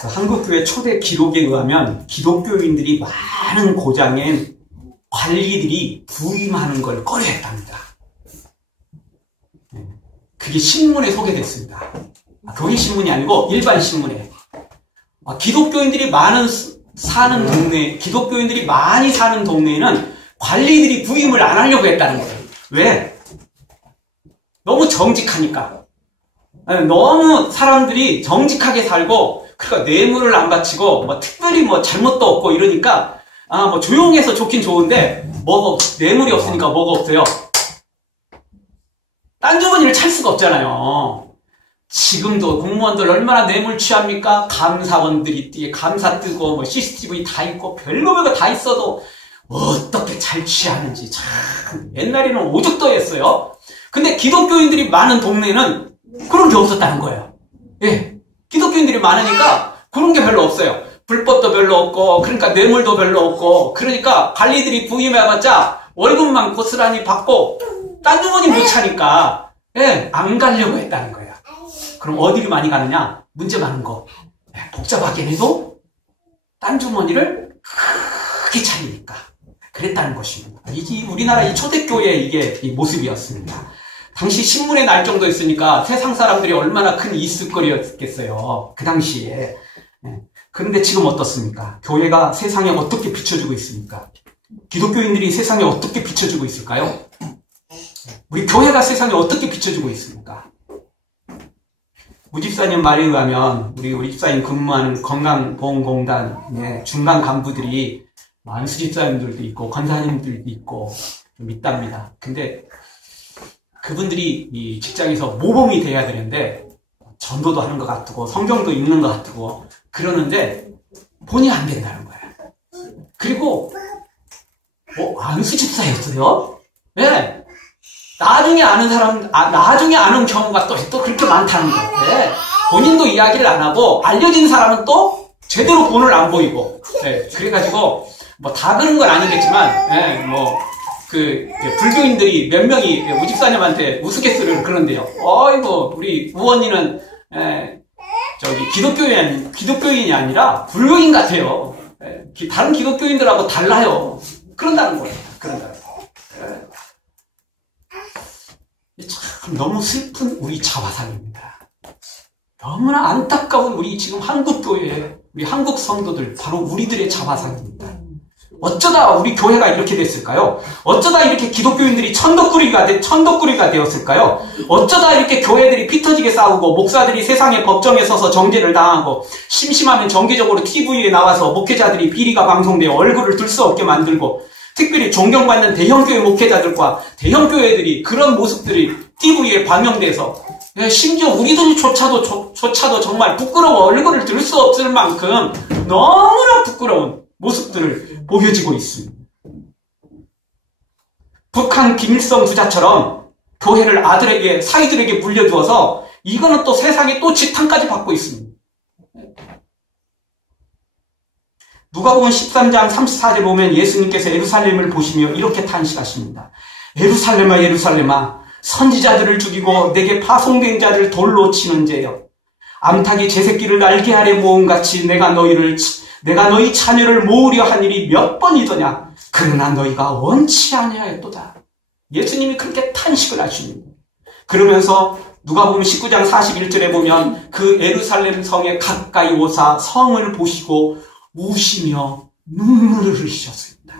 그 한국교회 초대 기록에 의하면 기독교인들이 많은 고장에 관리들이 부임하는 걸 꺼려했답니다. 그게 신문에 소개됐습니다. 교회 신문이 아니고 일반 신문에. 기독교인들이 기독교인들이 많이 사는 동네에는 관리들이 부임을 안 하려고 했다는 거예요. 왜? 너무 정직하니까. 너무 사람들이 정직하게 살고, 그러니까 뇌물을 안 바치고, 특별히 잘못도 없고 이러니까, 조용해서 좋긴 좋은데, 뇌물이 없으니까 뭐가 없어요? 딴 주머니를 찰 수가 없잖아요. 지금도 공무원들 얼마나 뇌물 취합니까? 감사원들이 뒤에 감사 뜨고, CCTV 다 있고, 별거 다 있어도, 어떻게 잘 취하는지, 참, 옛날에는 오죽도했어요. 근데 기독교인들이 많은 동네는 그런 게 없었다는 거예요. 예. 기독교인들이 많으니까 그런 게 별로 없어요. 불법도 별로 없고, 그러니까 뇌물도 별로 없고, 그러니까 관리들이 부임해봤자 월급만 고스란히 받고, 딴 주머니 못 차니까, 예, 안 가려고 했다는 거예요. 그럼 어디를 많이 가느냐? 문제 많은 거. 복잡하긴 해도 딴 주머니를 크게 차리니까. 그랬다는 것입니다. 이게 우리나라 이 초대교회의 이게 이 모습이었습니다. 당시 신문에 날 정도였으니까 세상 사람들이 얼마나 큰 이슈거리였겠어요. 그 당시에. 그런데 지금 어떻습니까? 교회가 세상에 어떻게 비춰주고 있습니까? 기독교인들이 세상에 어떻게 비춰주고 있을까요? 우리 교회가 세상에 어떻게 비춰주고 있습니까? 우집사님 말에 의하면 우리 집사님 근무하는 건강보험공단 중간 간부들이 안수집사님들도 있고 권사님들도 있고 좀 있답니다. 근데 그분들이 이 직장에서 모범이 돼야 되는데 전도도 하는 것 같고 성경도 읽는 것 같고 그러는데 본이 안 된다는 거야. 그리고 안수집사였어요? 네. 나중에 아는 경우가 또 그렇게 많다는 거예요. 본인도 이야기를 안 하고 알려진 사람은 또 제대로 본을 안 보이고. 네. 그래가지고 다 그런 건 아니겠지만, 불교인들이 몇 명이 우집사님한테 우스갯소리를 그런데요. 어이구, 우리 우원이는, 기독교인이 아니라 불교인 같아요. 다른 기독교인들하고 달라요. 그런다는 거예요. 참 너무 슬픈 우리 자화상입니다. 너무나 안타까운 우리 지금 한국교회, 우리 한국 성도들, 바로 우리들의 자화상입니다. 어쩌다 우리 교회가 이렇게 됐을까요? 어쩌다 이렇게 기독교인들이 천덕꾸리가 되었을까요? 어쩌다 이렇게 교회들이 피 터지게 싸우고 목사들이 세상의 법정에 서서 정죄를 당하고 심심하면 정기적으로 TV에 나와서 목회자들이 비리가 방송되어 얼굴을 들 수 없게 만들고 특별히 존경받는 대형교회 목회자들과 대형교회들이 그런 모습들이 TV에 방영돼서 심지어 우리들조차도 정말 부끄러워 얼굴을 들 수 없을 만큼 너무나 부끄러운 모습들을 보여지고 있습니다. 북한 김일성 부자처럼 교회를 사이들에게 물려주어서 이거는 또 세상에 또 지탄까지 받고 있습니다. 누가복음 13장 34절 보면 예수님께서 예루살렘을 보시며 이렇게 탄식하십니다. 예루살렘아 예루살렘아 선지자들을 죽이고 내게 파송된 자를 돌로 치는 죄여 암탉이 제 새끼를 날개 아래 모음같이 내가 너희 자녀를 모으려 한 일이 몇 번이더냐 그러나 너희가 원치 아니하였도다. 예수님이 그렇게 탄식을 하십니다. 그러면서 누가복음 19장 41절에 보면 그 예루살렘 성에 가까이 오사 성을 보시고 우시며 눈물을 흘리셨습니다.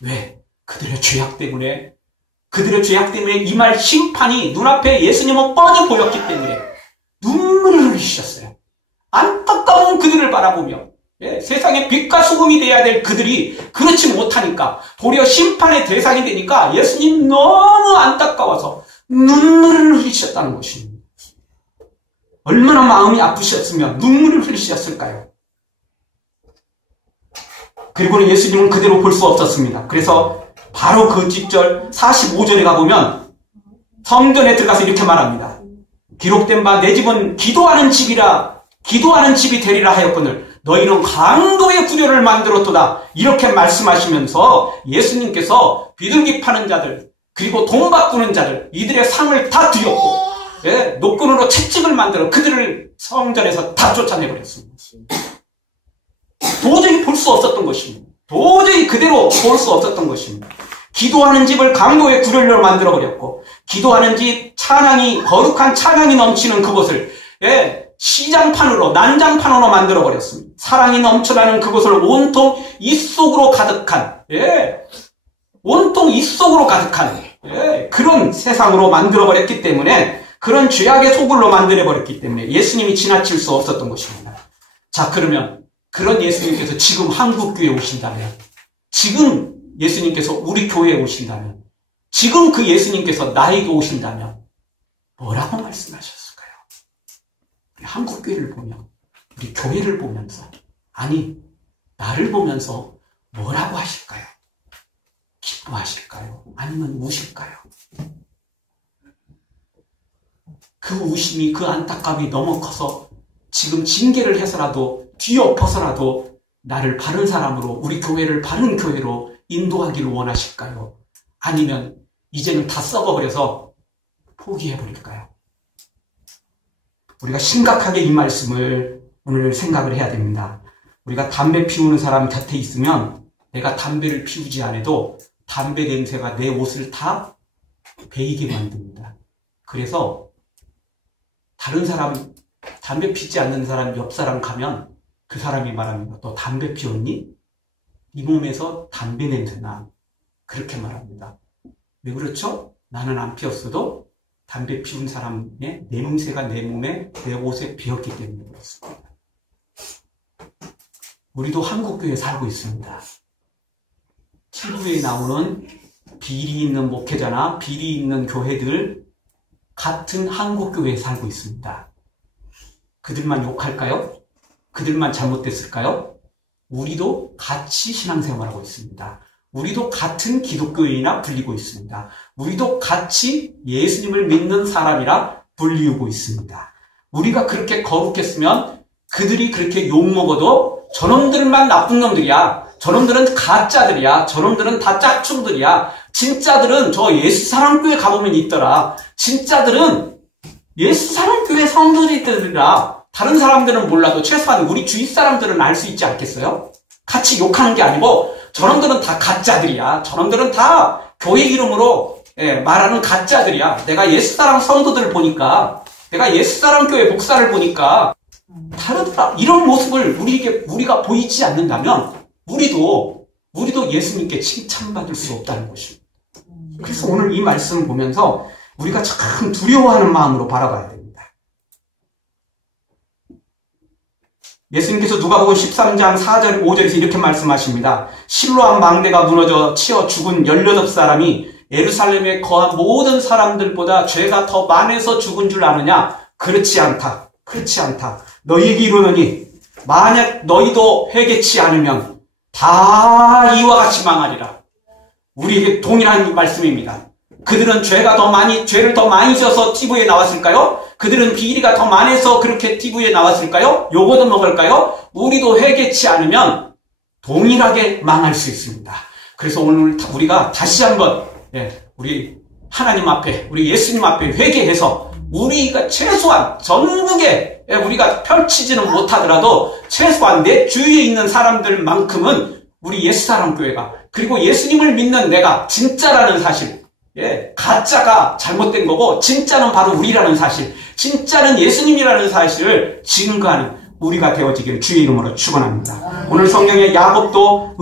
왜? 그들의 죄악 때문에 임할 심판이 눈앞에 예수님은 뻔히 보였기 때문에 눈물을 흘리셨어요. 안타까운 그들을 바라보며 세상의 빛과 소금이 돼야 될 그들이 그렇지 못하니까 도리어 심판의 대상이 되니까 예수님 너무 안타까워서 눈물을 흘리셨다는 것입니다. 얼마나 마음이 아프셨으면 눈물을 흘리셨을까요? 그리고는 예수님은 그대로 볼 수 없었습니다. 그래서 바로 그 뒷절 45절에 가보면 성전에 들어가서 이렇게 말합니다. 기록된 바 내 집은 기도하는 집이 되리라 하였거늘 너희는 강도의 구조를 만들었도다. 이렇게 말씀하시면서 예수님께서 비둘기 파는 자들 그리고 돈 바꾸는 자들 이들의 상을 다 드렸고 노끈으로 채찍을 만들어 그들을 성전에서 다 쫓아내버렸습니다. 도저히 볼 수 없었던 것입니다. 도저히 그대로 볼 수 없었던 것입니다. 기도하는 집을 강도의 구렬로 만들어버렸고, 기도하는 집 찬양이, 거룩한 찬양이 넘치는 그곳을, 시장판으로, 난장판으로 만들어버렸습니다. 사랑이 넘쳐나는 그곳을 온통 입속으로 가득한, 온통 입속으로 가득한, 그런 세상으로 만들어버렸기 때문에, 그런 죄악의 소굴로 만들어버렸기 때문에 예수님이 지나칠 수 없었던 것입니다. 자, 그러면 그런 예수님께서 지금 한국교회에 오신다면, 지금 예수님께서 우리 교회에 오신다면, 지금 그 예수님께서 나에게 오신다면 뭐라고 말씀하셨을까요? 우리 한국교회를 보며, 우리 교회를 보면서, 아니 나를 보면서 뭐라고 하실까요? 기뻐하실까요? 아니면 우실까요? 그 우심이, 그 안타까움이 너무 커서 지금 징계를 해서라도, 뒤엎어서라도 나를 바른 사람으로, 우리 교회를 바른 교회로 인도하기를 원하실까요? 아니면 이제는 다 썩어버려서 포기해버릴까요? 우리가 심각하게 이 말씀을 오늘 생각을 해야 됩니다. 우리가 담배 피우는 사람 곁에 있으면 내가 담배를 피우지 않아도 담배 냄새가 내 옷을 다 배이게 만듭니다. 그래서 다른 사람, 담배 피지 않는 사람 옆 사람 가면 그 사람이 말합니다. 너 담배 피웠니? 이 몸에서 담배 냄새나. 그렇게 말합니다. 왜 그렇죠? 나는 안 피웠어도 담배 피운 사람의 냄새가 내 몸에, 내 옷에 배었기 때문에 그렇습니다. 우리도 한국교회에 살고 있습니다. TV에 나오는 비리 있는 목회자나 비리 있는 교회들, 같은 한국교회에 살고 있습니다. 그들만 욕할까요? 그들만 잘못됐을까요? 우리도 같이 신앙생활하고 있습니다. 우리도 같은 기독교인이라 불리고 있습니다. 우리도 같이 예수님을 믿는 사람이라 불리우고 있습니다. 우리가 그렇게 거룩했으면 그들이 그렇게 욕먹어도 저놈들만 나쁜 놈들이야. 저놈들은 가짜들이야. 저놈들은 다 짝충들이야. 진짜들은 저 예수사랑교회 가보면 있더라. 진짜들은 예수사랑교회 성도들이라. 다른 사람들은 몰라도 최소한 우리 주위 사람들은 알 수 있지 않겠어요? 같이 욕하는 게 아니고 저놈들은 다 가짜들이야. 저놈들은 다 교회 이름으로 말하는 가짜들이야. 내가 예수사랑 성도들을 보니까, 내가 예수사랑교회 목사를 보니까 다르더라. 이런 모습을 우리가 보이지 않는다면 우리도 예수님께 칭찬받을 수 없다는 것입니다. 그래서 오늘 이 말씀 보면서 우리가 참 두려워하는 마음으로 바라봐야 됩니다. 예수님께서 누가복음 13장 4절 5절에서 이렇게 말씀하십니다. 실로암 망대가 무너져 치어 죽은 18사람이 예루살렘에 거한 모든 사람들보다 죄가 더 많아서 죽은 줄 아느냐? 그렇지 않다. 그렇지 않다. 너희에게 이르노니 만약 너희도 회개치 않으면 다 이와 같이 망하리라. 우리에게 동일한 말씀입니다. 그들은 죄를 더 많이 지어서 TV에 나왔을까요? 그들은 비리가 더 많아서 그렇게 TV에 나왔을까요? 요거도 먹을까요? 우리도 회개치 않으면 동일하게 망할 수 있습니다. 그래서 오늘 우리가 다시 한번 우리 하나님 앞에, 우리 예수님 앞에 회개해서 우리가 최소한 전국에 우리가 펼치지는 못하더라도 최소한 내 주위에 있는 사람들만큼은 우리 예수사랑교회가, 그리고 예수님을 믿는 내가 진짜라는 사실, 가짜가 잘못된 거고 진짜는 바로 우리라는 사실, 진짜는 예수님이라는 사실을 증거하는 우리가 되어지기를 주의 이름으로 축원합니다. 오늘 성경에 야곱도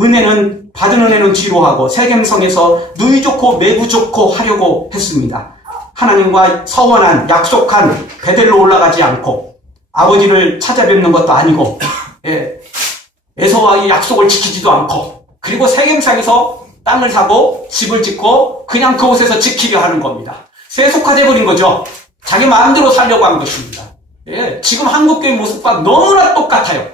받은 은혜는 뒤로 하고 세겜성에서 누이 좋고 매부 좋고 하려고 했습니다. 하나님과 서원한 약속한 베델로 올라가지 않고 아버지를 찾아뵙는 것도 아니고 에서와의 약속을 지키지도 않고, 그리고 세겜상에서 땅을 사고 집을 짓고 그냥 그곳에서 지키려 하는 겁니다. 세속화돼버린 거죠. 자기 마음대로 살려고 한 것입니다. 지금 한국교회 모습과 너무나 똑같아요.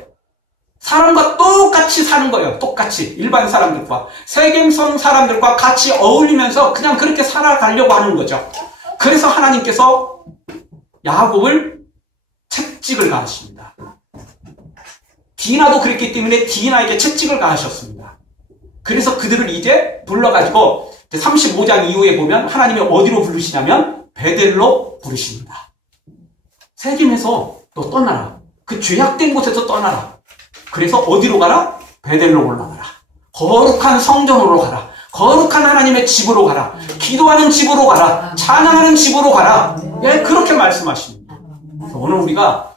사람과 똑같이 사는 거예요. 똑같이 일반 사람들과 세겜성 사람들과 같이 어울리면서 그냥 그렇게 살아가려고 하는 거죠. 그래서 하나님께서 야곱을 채찍을 가하십니다. 디나도 그랬기 때문에 디나에게 채찍을 가하셨습니다. 그래서 그들을 이제 불러가지고 35장 이후에 보면 하나님이 어디로 부르시냐면 베델로 부르십니다. 세겜에서 너 떠나라. 그 죄악된 곳에서 떠나라. 그래서 어디로 가라? 베델로 올라가라. 거룩한 성전으로 가라. 거룩한 하나님의 집으로 가라. 기도하는 집으로 가라. 찬양하는 집으로 가라. 예, 그렇게 말씀하십니다. 오늘 우리가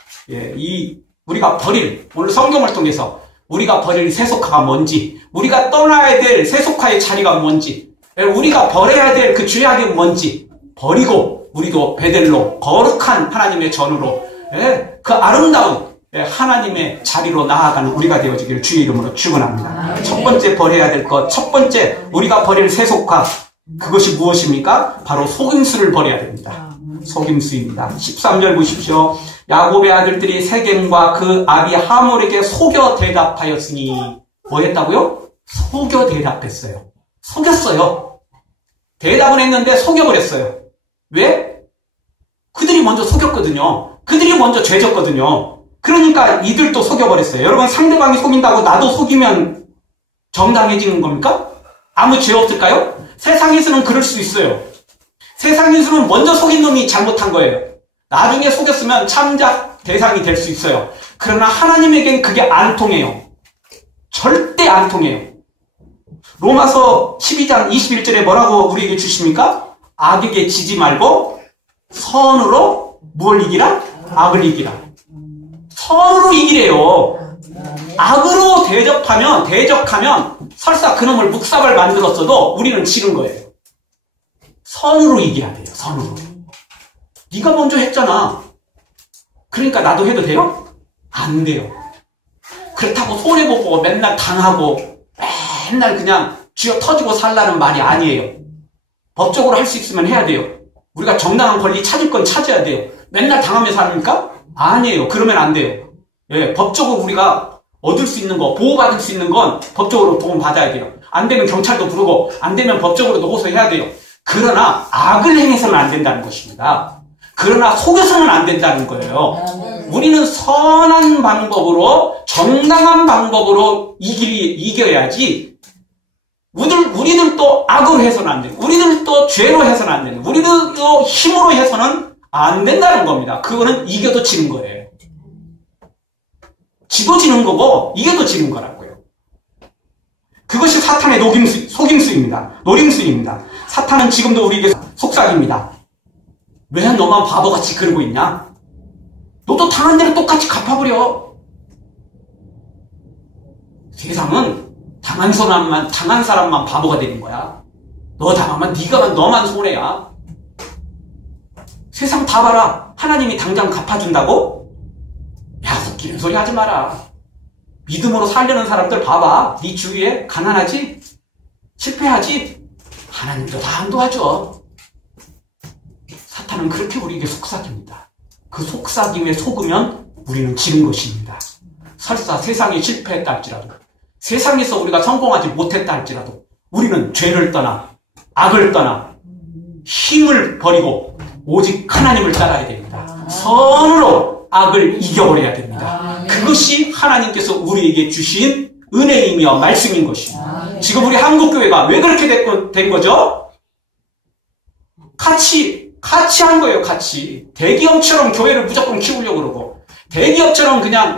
우리가 버릴, 오늘 성경을 통해서 우리가 버릴 세속화가 뭔지, 우리가 떠나야 될 세속화의 자리가 뭔지, 우리가 버려야 될 그 죄악이 뭔지 버리고 우리도 베델로 거룩한 하나님의 전으로 그 아름다운 하나님의 자리로 나아가는 우리가 되어지기를 주의 이름으로 축원합니다. 첫 번째 버려야 될 것, 첫 번째 우리가 버릴 세속화, 그것이 무엇입니까? 바로 속임수를 버려야 됩니다. 속임수입니다. 13절 보십시오. 야곱의 아들들이 세겜과 그 아비 하몰에게 속여 대답하였으니 뭐 했다고요? 속여 대답했어요. 속였어요. 대답은 했는데 속여버렸어요. 왜? 그들이 먼저 속였거든요. 그들이 먼저 죄졌거든요. 그러니까 이들도 속여버렸어요. 여러분, 상대방이 속인다고 나도 속이면 정당해지는 겁니까? 아무 죄 없을까요? 세상에서는 그럴 수 있어요. 세상에서는 먼저 속인 놈이 잘못한 거예요. 나중에 속였으면 참작 대상이 될 수 있어요. 그러나 하나님에겐 그게 안 통해요. 절대 안 통해요. 로마서 12장 21절에 뭐라고 우리에게 주십니까? 악에게 지지 말고 선으로 뭘 이기라? 악을 이기라. 선으로 이기래요. 악으로 대적하면 설사 그놈을 묵사발 만들었어도 우리는 지는 거예요. 선으로 이겨야 돼요. 선으로. 네가 먼저 했잖아. 그러니까 나도 해도 돼요? 안 돼요. 그렇다고 손해보고 맨날 당하고 맨날 그냥 쥐어 터지고 살라는 말이 아니에요. 법적으로 할 수 있으면 해야 돼요. 우리가 정당한 권리 찾을 건 찾아야 돼요. 맨날 당하면서 합니까? 아니에요. 그러면 안 돼요. 예, 법적으로 우리가 얻을 수 있는 거, 보호받을 수 있는 건 법적으로 도움받아야 돼요. 안 되면 경찰도 부르고, 안 되면 법적으로도 호소해야 돼요. 그러나 악을 행해서는 안 된다는 것입니다. 그러나 속여서는 안 된다는 거예요. 우리는 선한 방법으로, 정당한 방법으로 이겨야지, 우리들도 악으로 해서는 안 돼요. 우리들도 죄로 해서는 안 돼요. 우리들도 힘으로 해서는 안 된다는 겁니다. 그거는 이겨도 지는 거예요. 지도 지는 거고, 이겨도 지는 거라고요. 그것이 사탄의 속임수입니다. 노림수입니다. 사탄은 지금도 우리에게 속삭입니다. 왜 너만 바보같이 그러고 있냐? 너도 당한 대로 똑같이 갚아버려. 세상은 당한 사람만 바보가 되는 거야. 너 당하면 너만 손해야. 세상 다 봐라. 하나님이 당장 갚아준다고? 야, 웃기는 소리 하지 마라. 믿음으로 살려는 사람들 봐봐. 네 주위에 가난하지? 실패하지? 하나님도 다 안 도와줘. 사탄은 그렇게 우리에게 속삭입니다. 그 속삭임에 속으면 우리는 지는 것입니다. 설사 세상에 실패했다 할지라도, 세상에서 우리가 성공하지 못했다 할지라도 우리는 죄를 떠나, 악을 떠나, 힘을 버리고 오직 하나님을 따라야 됩니다. 선으로 악을 이겨버려야 됩니다. 그것이 하나님께서 우리에게 주신 은혜이며 말씀인 것입니다. 지금 우리 한국교회가 왜 그렇게 된 거죠? 같이 한 거예요. 같이. 대기업처럼 교회를 무조건 키우려고 그러고, 대기업처럼 그냥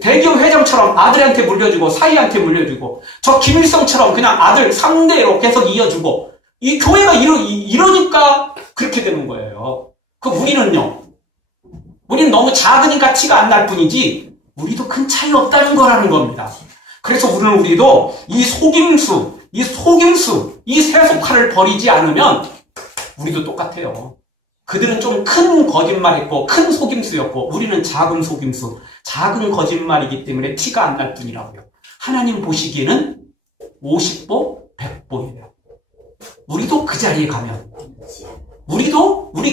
대기업 회장처럼 아들한테 물려주고 사위한테 물려주고, 저 김일성처럼 그냥 아들 상대로 계속 이어주고, 이 교회가 이러니까 그렇게 되는 거예요. 우리는 너무 작으니까 티가 안 날 뿐이지 우리도 큰 차이 없다는 거라는 겁니다. 그래서 우리도 이 속임수, 이 세속화를 버리지 않으면 우리도 똑같아요. 그들은 좀 큰 거짓말했고 큰 속임수였고, 우리는 작은 속임수, 작은 거짓말이기 때문에 티가 안 날 뿐이라고요. 하나님 보시기에는 50보 100보예요. 우리도 그 자리에 가면, 우리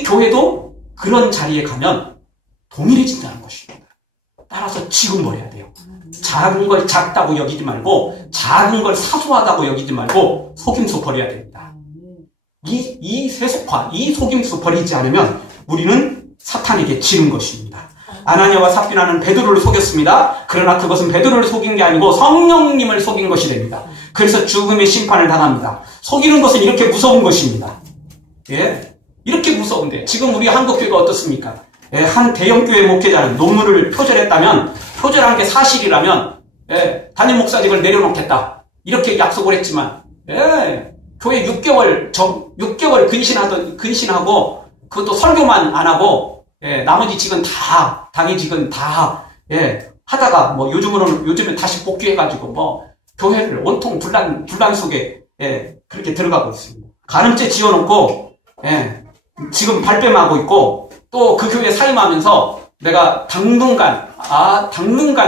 교회도 그런 자리에 가면 동일해진다는 것입니다. 따라서 지금 버려야 돼요. 작은 걸 작다고 여기지 말고, 작은 걸 사소하다고 여기지 말고 속임수 버려야 됩니다. 이 세속화, 이 속임수 버리지 않으면 우리는 사탄에게 지는 것입니다. 아나니아와 삽비나는 베드로를 속였습니다. 그러나 그것은 베드로를 속인 게 아니고 성령님을 속인 것이 됩니다. 그래서 죽음의 심판을 당합니다. 속이는 것은 이렇게 무서운 것입니다. 예, 이렇게 무서운데 지금 우리 한국교회가 어떻습니까? 한 대형교회 목회자는 논문을 표절했다면, 표절한 게 사실이라면, 담임 목사직을 내려놓겠다. 이렇게 약속을 했지만, 교회 6개월 근신하고, 그것도 설교만 안 하고, 나머지 직은 다, 당의직은 다, 하다가, 요즘은 다시 복귀해가지고, 교회를 온통 분란 속에, 그렇게 들어가고 있습니다. 간음죄 지어놓고, 지금 발뺌하고 있고, 또 그 교회에 사임하면서 내가 당분간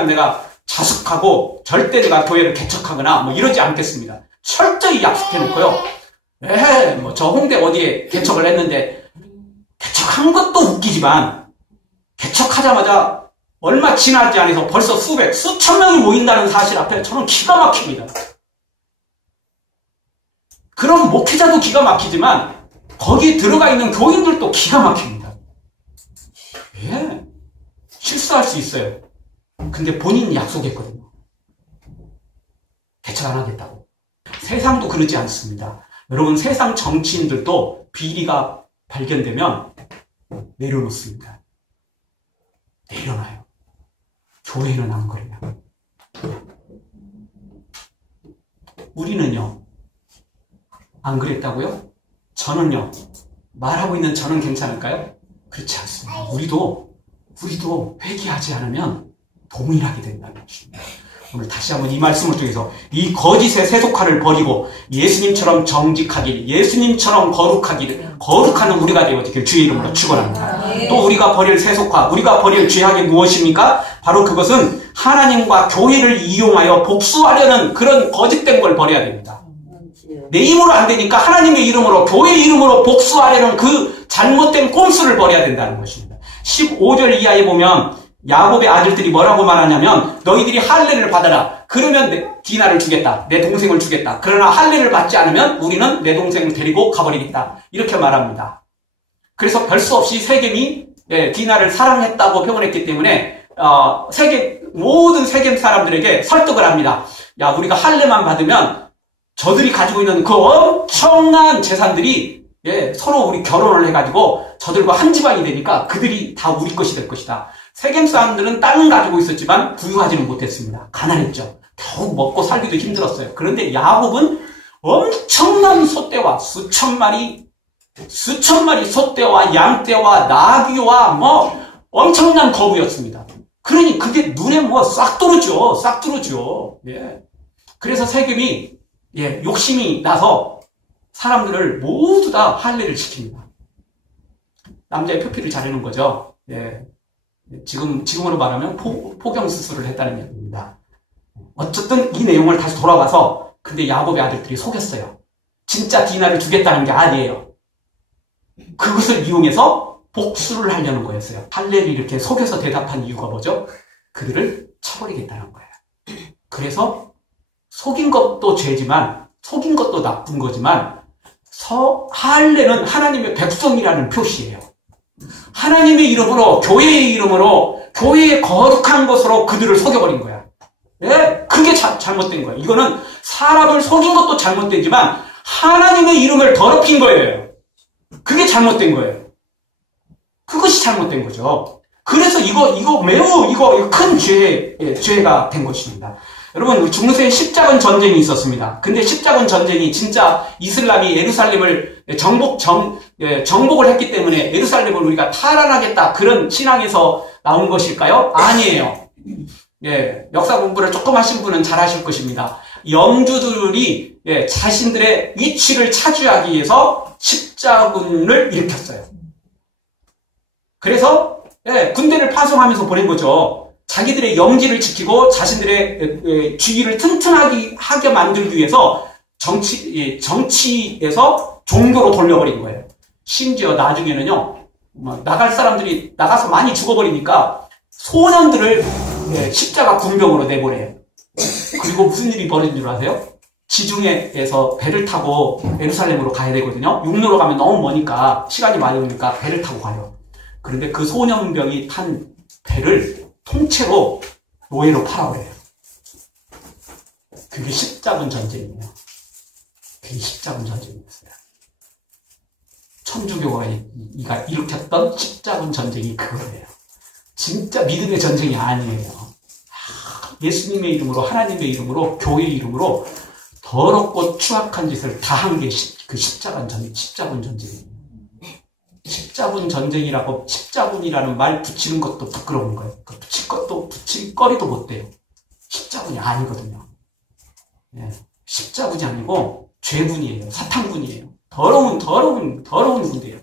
내가 자숙하고 절대 내가 교회를 개척하거나 이러지 않겠습니다. 철저히 약속해놓고요. 저 홍대 어디에 개척을 했는데, 개척한 것도 웃기지만, 개척하자마자 얼마 지나지 않아서 벌써 수천 명이 모인다는 사실 앞에 저는 기가 막힙니다. 그럼 목회자도 기가 막히지만, 거기 들어가 있는 교인들도 기가 막힙니다. 실수할 수 있어요. 근데 본인이 약속했거든요. 개척 안 하겠다고. 세상도 그러지 않습니다. 여러분, 세상 정치인들도 비리가 발견되면 내려놓습니다. 내려놔요. 교회는 안 그래요. 우리는요, 안 그랬다고요? 저는요, 말하고 있는 저는 괜찮을까요? 그렇지 않습니다. 우리도 회개하지 않으면 동일하게 된다는 것입니다. 오늘 다시 한번 이 말씀을 통해서 이 거짓의 세속화를 버리고 예수님처럼 정직하길, 예수님처럼 거룩하길, 거룩한 우리가 되어지길 주의 이름으로 축원합니다. 또 우리가 버릴 세속화, 우리가 버릴 죄악이 무엇입니까? 바로 그것은 하나님과 교회를 이용하여 복수하려는 그런 거짓된 걸 버려야 됩니다. 내 힘으로 안 되니까 하나님의 이름으로, 교회 이름으로 복수하려는 그 잘못된 꼼수를 버려야 된다는 것입니다. 15절 이하에 보면 야곱의 아들들이 뭐라고 말하냐면, 너희들이 할례를 받아라. 그러면 디나를 주겠다. 내 동생을 주겠다. 그러나 할례를 받지 않으면 우리는 내 동생을 데리고 가버리겠다. 이렇게 말합니다. 그래서 별 수 없이 세겜이 디나를 사랑했다고 표현했기 때문에 모든 세겜 사람들에게 설득을 합니다. 야, 우리가 할례만 받으면 저들이 가지고 있는 그 엄청난 재산들이 서로 우리 결혼을 해가지고 저들과 한 집안이 되니까 그들이 다 우리 것이 될 것이다. 세겜 사람들은 땅은 가지고 있었지만 부유하지는 못했습니다. 가난했죠. 겨우 먹고 살기도 힘들었어요. 그런데 야곱은 엄청난 소떼와 수천 마리 소떼와 양떼와 나귀와 엄청난 거부였습니다. 그러니 그게 눈에 싹 들어오죠. 그래서 세겜이 욕심이 나서 사람들을 모두 다 할례를 시킵니다. 남자의 표피를 자르는 거죠. 지금으로 말하면 포경 수술을 했다는 얘기입니다. 어쨌든 이 내용을 다시 돌아와서, 근데 야곱의 아들들이 속였어요. 진짜 디나를 주겠다는 게 아니에요. 그것을 이용해서 복수를 하려는 거였어요. 할례를 이렇게 속여서 대답한 이유가 뭐죠? 그들을 쳐버리겠다는 거예요. 그래서 속인 것도 죄지만, 속인 것도 나쁜 거지만, 할례는 하나님의 백성이라는 표시예요. 하나님의 이름으로, 교회의 이름으로, 교회의 거룩한 것으로 그들을 속여버린 거야. 그게 잘못된 거예요. 이거는 사람을 속인 것도 잘못되지만 하나님의 이름을 더럽힌 거예요. 그게 잘못된 거예요. 그것이 잘못된 거죠. 그래서 이거 매우 큰 죄가 된 것입니다. 여러분, 중세에 십자군 전쟁이 있었습니다. 근데 십자군 전쟁이 진짜 이슬람이 예루살렘을 정복을 했기 때문에 예루살렘을 우리가 탈환하겠다, 그런 신앙에서 나온 것일까요? 아니에요. 역사 공부를 조금 하신 분은 잘 하실 것입니다. 영주들이 자신들의 위치를 차지하기 위해서 십자군을 일으켰어요. 그래서 군대를 파송하면서 보낸 거죠. 자기들의 영지를 지키고 자신들의 주의를 튼튼하게 만들기 위해서 정치에서 종교로 돌려버린 거예요. 심지어 나중에는요, 나갈 사람들이 나가서 많이 죽어버리니까 소년들을 십자가 군병으로 내보내요. 그리고 무슨 일이 벌어진 줄 아세요? 지중해에서 배를 타고 예루살렘으로 가야 되거든요. 육로로 가면 너무 머니까, 시간이 많이 걸리니까 배를 타고 가요. 그런데 그 소년병이 탄 배를 통째로 노예로 팔아버려요. 그게 십자군 전쟁이에요. 그게 십자군 전쟁이었어요. 천주교가 일으켰던 십자군 전쟁이 그거예요. 진짜 믿음의 전쟁이 아니에요. 예수님의 이름으로, 하나님의 이름으로, 교회의 이름으로 더럽고 추악한 짓을 다 한 게 그 십자군 전쟁이에요. 십자군 전쟁이라고 십자군이라는 말 붙이는 것도 부끄러운 거예요. 붙일 거리도 못 돼요. 십자군이 아니거든요. 예, 십자군이 아니고 죄군이에요. 사탄군이에요. 더러운 군대예요.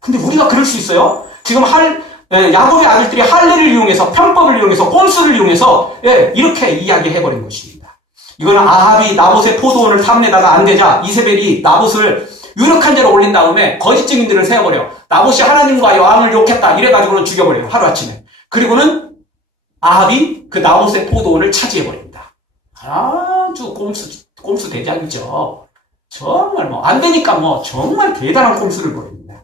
근데 우리가 그럴 수 있어요? 지금 야곱의 아들들이 할례를 이용해서, 편법을 이용해서, 꼼수를 이용해서 이렇게 이야기해버린 것입니다. 이거는 아합이 나봇의 포도원을 탐내다가 안 되자 이세벨이 나봇을 유력한 죄로 올린 다음에 거짓 증인들을 세워버려. 나봇이 하나님과 왕을 욕했다 이래가지고는 죽여버려요. 하루아침에. 그리고는 아합이 그 나봇의 포도원을 차지해버립니다. 아주 꼼수 대장이죠. 정말 안 되니까 정말 대단한 꼼수를 벌입니다.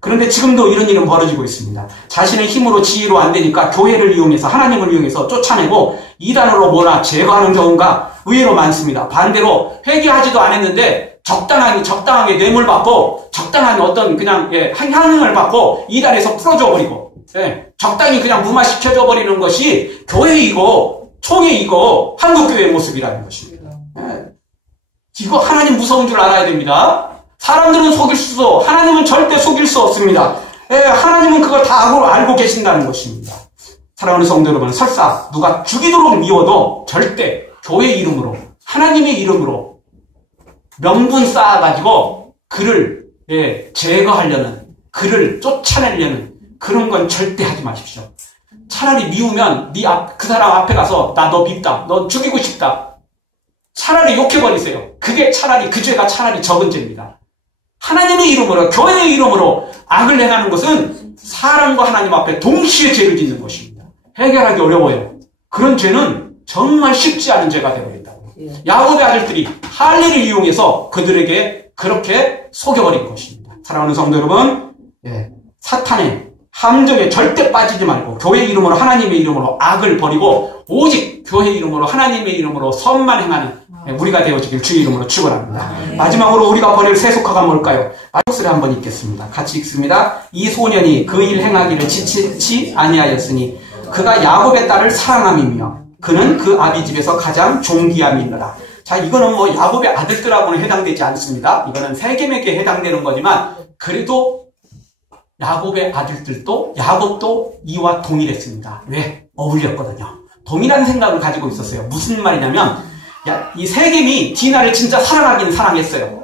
그런데 지금도 이런 일은 벌어지고 있습니다. 자신의 힘으로 지혜로 안 되니까 교회를 이용해서, 하나님을 이용해서 쫓아내고 이단으로 몰아 제거하는 경우가 의외로 많습니다. 반대로 회개하지도 않았는데 적당하게 뇌물 받고 적당한 어떤 그냥 향응을 받고 이단에서 풀어줘 버리고 적당히 그냥 무마시켜줘 버리는 것이 교회이고 총회이고 한국교회의 모습이라는 것입니다. 이거 하나님 무서운 줄 알아야 됩니다. 사람들은 속일 수도, 하나님은 절대 속일 수 없습니다. 하나님은 그걸 다 알고 계신다는 것입니다. 사랑하는 성도 여러분, 설사 누가 죽이도록 미워도 절대 교회 이름으로, 하나님의 이름으로 명분 쌓아가지고 그를 제거하려는, 그를 쫓아내려는 그런 건 절대 하지 마십시오. 차라리 미우면 그 사람 앞에 가서 나 너 밉다, 너 죽이고 싶다, 차라리 욕해버리세요. 그게 차라리, 그 죄가 차라리 적은 죄입니다. 하나님의 이름으로, 교회의 이름으로 악을 행하는 것은 사람과 하나님 앞에 동시에 죄를 짓는 것입니다. 해결하기 어려워요. 그런 죄는 정말 쉽지 않은 죄가 되어버린다고. 야곱의 아들들이 할례를 이용해서 그들에게 그렇게 속여버린 것입니다. 사랑하는 성도 여러분, 사탄의 함정에 절대 빠지지 말고 교회 이름으로, 하나님의 이름으로 악을 버리고 오직 교회 이름으로, 하나님의 이름으로 선만 행하는 우리가 되어지길 주의 이름으로 축원합니다. 마지막으로 우리가 버릴 세속화가 뭘까요? 마지막을 한번 읽겠습니다. 같이 읽습니다. 이 소년이 그 일 행하기를 지치지 아니하였으니 그가 야곱의 딸을 사랑함이며 그는 그 아비 집에서 가장 존귀함이니라. 자, 이거는 야곱의 아들들하고는 해당되지 않습니다. 이거는 세겜에게 해당되는 거지만 그래도 야곱의 아들들도, 야곱도 이와 동일했습니다. 왜? 어울렸거든요. 동일한 생각을 가지고 있었어요. 무슨 말이냐면 이 세겜이 디나를 진짜 사랑하긴 사랑했어요.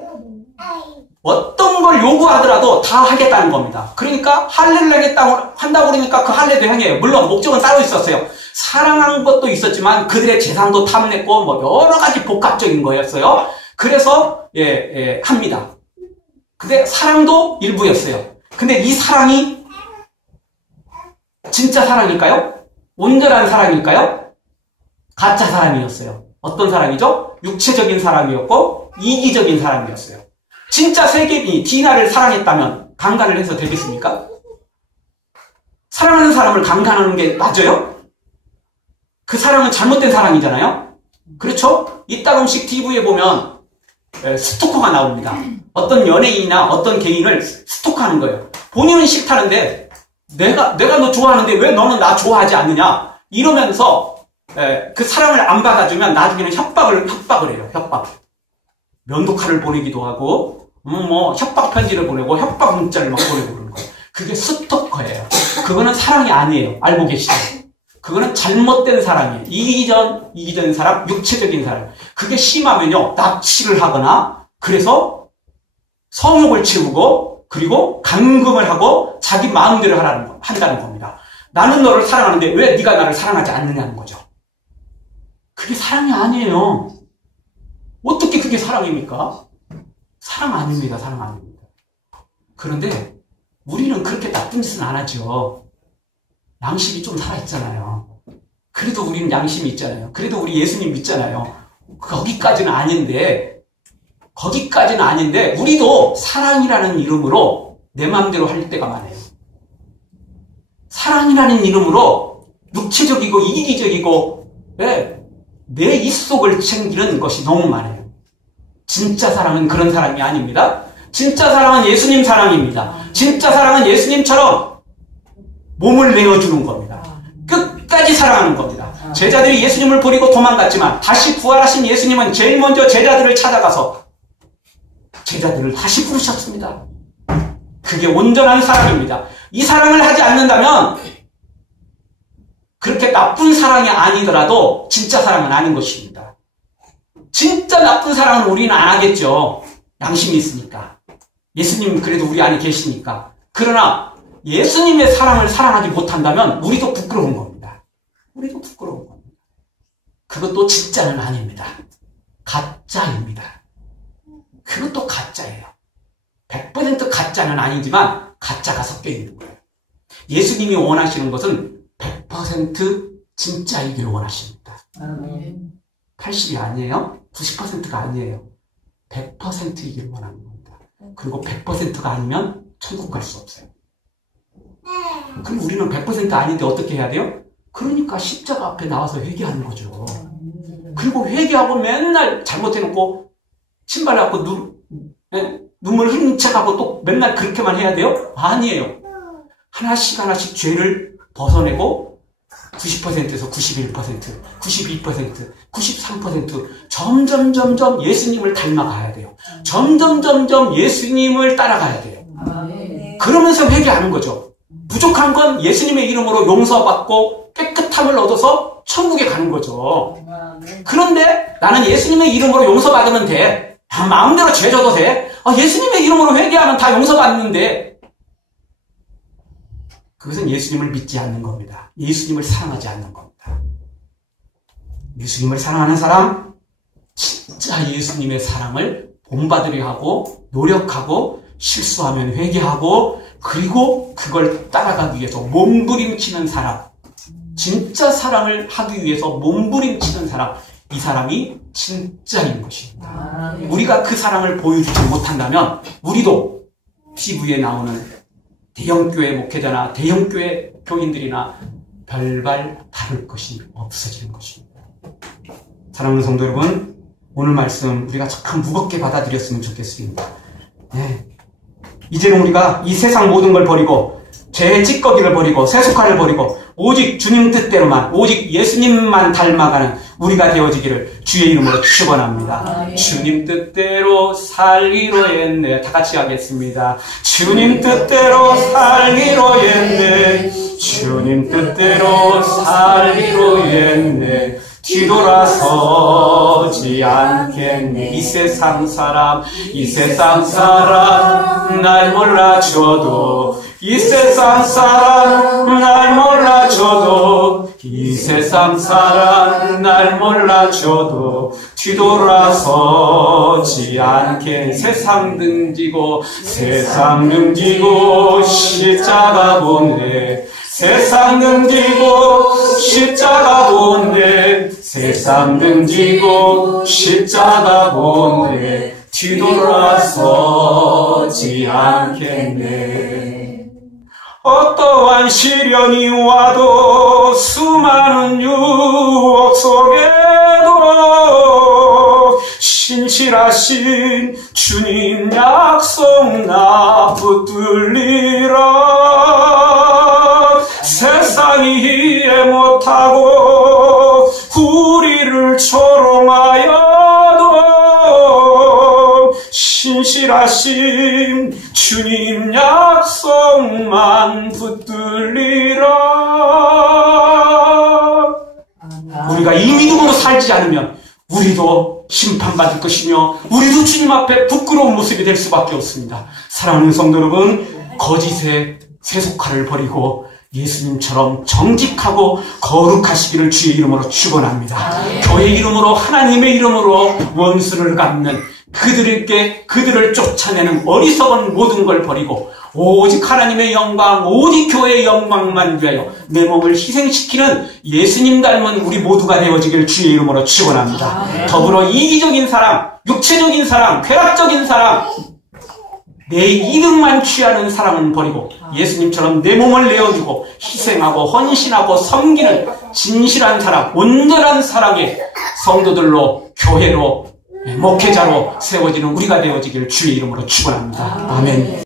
어떤 걸 요구하더라도 다 하겠다는 겁니다. 그러니까 할례를 한다고 그러니까 그 할례도 행해요. 물론 목적은 따로 있었어요. 사랑한 것도 있었지만 그들의 재산도 탐냈고 여러 가지 복합적인 거였어요. 그래서 합니다. 근데 사랑도 일부였어요. 근데 이 사랑이 진짜 사랑일까요? 온전한 사랑일까요? 가짜 사랑이었어요. 어떤 사랑이죠? 육체적인 사랑이었고 이기적인 사랑이었어요. 진짜 세겜이 디나를 사랑했다면 강간을 해서 되겠습니까? 사랑하는 사람을 강간하는 게 맞아요? 그 사랑은 잘못된 사랑이잖아요? 그렇죠? 이따금씩 TV에 보면 스토커가 나옵니다. 어떤 연예인이나 어떤 개인을 스토커하는 거예요. 본인은 싫다는데 내가 너 좋아하는데 왜 너는 나 좋아하지 않느냐? 이러면서 그 사람을 안 받아주면 나중에는 협박을 해요. 협박. 면도칼을 보내기도 하고 협박 편지를 보내고 협박 문자를 막 보내고 그러는 거예요. 그게 스토커예요. 그거는 사랑이 아니에요. 알고 계시죠? 그거는 잘못된 사랑이에요. 이기적인 사랑, 육체적인 사랑. 그게 심하면요, 납치를 하거나 그래서 성욕을 채우고 그리고 감금을 하고 자기 마음대로 한다는 겁니다. 나는 너를 사랑하는데 왜 네가 나를 사랑하지 않느냐는 거죠. 그게 사랑이 아니에요. 어떻게 그게 사랑입니까? 사랑 아닙니다. 사랑 아닙니다. 그런데 우리는 그렇게 나쁜 짓은 안 하죠. 양심이 좀 살아있잖아요. 그래도 우리는 양심이 있잖아요. 그래도 우리 예수님 믿잖아요. 거기까지는 아닌데 우리도 사랑이라는 이름으로 내 마음대로 할 때가 많아요. 사랑이라는 이름으로 육체적이고 이기적이고 내 입속을 챙기는 것이 너무 많아요. 진짜 사랑은 그런 사랑이 아닙니다. 진짜 사랑은 예수님 사랑입니다. 진짜 사랑은 예수님처럼 몸을 내어주는 겁니다. 끝까지 사랑하는 겁니다. 제자들이 예수님을 버리고 도망갔지만 다시 부활하신 예수님은 제일 먼저 제자들을 찾아가서 제자들을 다시 부르셨습니다. 그게 온전한 사랑입니다. 이 사랑을 하지 않는다면 그렇게 나쁜 사랑이 아니더라도 진짜 사랑은 아닌 것입니다. 진짜 나쁜 사랑은 우리는 안 하겠죠. 양심이 있으니까. 예수님 그래도 우리 안에 계시니까. 그러나 예수님의 사랑을 사랑하지 못한다면 우리도 부끄러운 겁니다. 우리도 부끄러운 겁니다. 그것도 진짜는 아닙니다. 가짜입니다. 그것도 가짜예요. 100% 가짜는 아니지만 가짜가 섞여 있는 거예요. 예수님이 원하시는 것은 100% 진짜이기를 원하십니다. 80이 아니에요. 90%가 아니에요. 100%이기를 원하는 겁니다. 그리고 100%가 아니면 천국 갈 수 없어요. 그럼 우리는 100% 아닌데 어떻게 해야 돼요? 그러니까 십자가 앞에 나와서 회개하는 거죠. 그리고 회개하고 맨날 잘못해놓고 신발 갖고 눈물 흘린 척하고 또 맨날 그렇게만 해야 돼요? 아니에요. 하나씩 하나씩 죄를 벗어내고 90%에서 91%, 92%, 93% 점점 예수님을 닮아가야 돼요. 점점 예수님을 따라가야 돼요. 그러면서 회개하는 거죠. 부족한 건 예수님의 이름으로 용서받고 깨끗함을 얻어서 천국에 가는 거죠. 그런데 나는 예수님의 이름으로 용서받으면 돼. 마음대로 죄 져도 돼. 예수님의 이름으로 회개하면 다 용서받는데 그것은 예수님을 믿지 않는 겁니다. 예수님을 사랑하지 않는 겁니다. 예수님을 사랑하는 사람, 진짜 예수님의 사랑을 본받으려 하고 노력하고 실수하면 회개하고 그리고 그걸 따라가기 위해서 몸부림치는 사람, 진짜 사랑을 하기 위해서 몸부림치는 사람, 이 사람이 진짜인 것입니다. 우리가 그 사랑을 보여주지 못한다면 우리도 TV에 나오는 대형교회 목회자나 대형교회 교인들이나 별발 다를 것이 없어지는 것입니다. 사랑하는 성도 여러분, 오늘 말씀 우리가 참 무겁게 받아들였으면 좋겠습니다. 네. 이제는 우리가 이 세상 모든 걸 버리고 죄의 찌꺼기를 버리고 세속화를 버리고 오직 주님 뜻대로만 오직 예수님만 닮아가는 우리가 되어지기를 주의 이름으로 축원합니다. 주님 뜻대로 살기로 했네. 다 같이 하겠습니다. 주님 뜻대로 살기로 했네. 주님 뜻대로 살기로 했네. 뒤돌아서지 않겠네. 이 세상 사람 날 몰라줘도 이 세상 사람 날 몰라줘도 이 세상 사람 날 몰라줘도 뒤돌아서지 않게 세상 등지고 십자가 보내 세상 등지고 십자가 보내 세상 등지고 십자가 보내 뒤돌아서지 않겠네. 어떠한 시련이 와도 수많은 유혹 속에도 신실하신 주님 약속 나 붙들리라. 세상이 이해 못하고 우리를 조롱하여도 신실하신 주님 약속만 붙들리라. 우리가 이 믿음으로 살지 않으면 우리도 심판받을 것이며 우리도 주님 앞에 부끄러운 모습이 될 수밖에 없습니다. 사랑하는 성도 여러분, 거짓의 세속화를 버리고 예수님처럼 정직하고 거룩하시기를 주의 이름으로 축원합니다. 교회 이름으로 하나님의 이름으로 원수를 갚는 그들을 쫓아내는 어리석은 모든 걸 버리고 오직 하나님의 영광, 오직 교회의 영광만 위하여 내 몸을 희생시키는 예수님 닮은 우리 모두가 되어지기를 주의 이름으로 축원합니다. 더불어 이기적인 사랑, 육체적인 사랑, 쾌락적인 사랑, 내 이득만 취하는 사랑은 버리고 예수님처럼 내 몸을 내어주고 희생하고 헌신하고 섬기는 진실한 사랑, 온전한 사랑의 성도들로 교회로 목회자로 세워지는 우리가 되어지기를 주의 이름으로 축원합니다. 아멘.